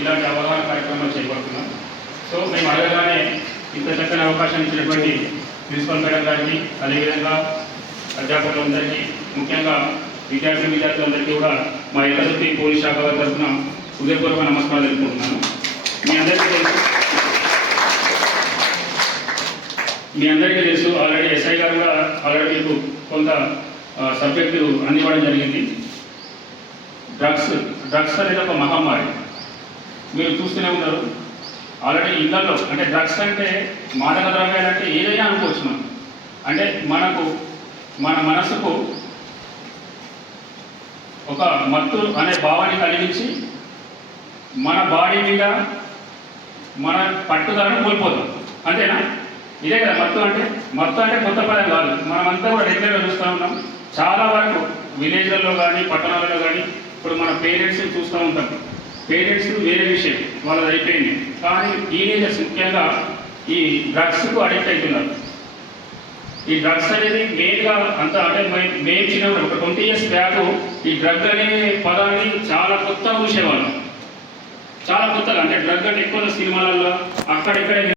ఇలాంటి అవగాహన కార్యక్రమాలు చేపడుతున్నాం. సో మేము అడగగానే ఇంత చక్కని అవకాశం ఇచ్చినటువంటి ప్రిన్సిపల్ మేడం గారికి, అదేవిధంగా అధ్యాపకులందరికీ, ముఖ్యంగా విద్యార్థులందరికీ కూడా మా ఎల్లదొప్పి పోలీస్ శాఖ వారి తరఫున హృదయపూర్వక నమస్కారాలు తెలుపుకుంటున్నాను. మీ అందరికీ తెలుసు ఆల్రెడీ ఎస్ఐ గారు కూడా ఆల్రెడీ మీకు కొంత సబ్జెక్టు అందివ్వడం జరిగింది. డ్రగ్స్ అనేది ఒక మహమ్మారి. మీరు చూస్తూనే ఉన్నారు. ఆల్రెడీ ఇళ్లలో అంటే డ్రగ్స్ అంటే మాదక ద్రవ్యాలు అంటే ఏదైనా అనుకోవచ్చు మనం. అంటే మన మనసుకు ఒక మత్తు అనే భావాన్ని కలిగించి మన బాడీ మీద మన పట్టుదలను కోల్పోతాం. అంతేనా? ఇదే కదా మత్తు అంటే. మత్తు అంటే కొత్త పదం కాదు. మనమంతా కూడా రెగ్యులర్గా చూస్తూ ఉన్నాం. చాలా వరకు విలేజ్లలో కానీ పట్టణాలలో కానీ ఇప్పుడు మన పేరెంట్స్ చూస్తూ ఉంటాం. పేరెంట్స్ వేరే విషయం, వాళ్ళది అయిపోయింది. కానీ టీనేజర్స్ ముఖ్యంగా ఈ డ్రగ్స్కు అడిక్ట్ అవుతున్నారు. ఈ డ్రగ్స్ అనేది మెయిన్గా అంత అంటే మేము చిన్నప్పుడు ఒక 20 years బ్యాక్ ఈ డ్రగ్ అనే పదాన్ని చాలా కొత్తగా చూసేవాళ్ళం. చాలా కొత్తగా అంటే డ్రగ్ అంటే ఎక్కువ సినిమాలలో అక్కడెక్కడ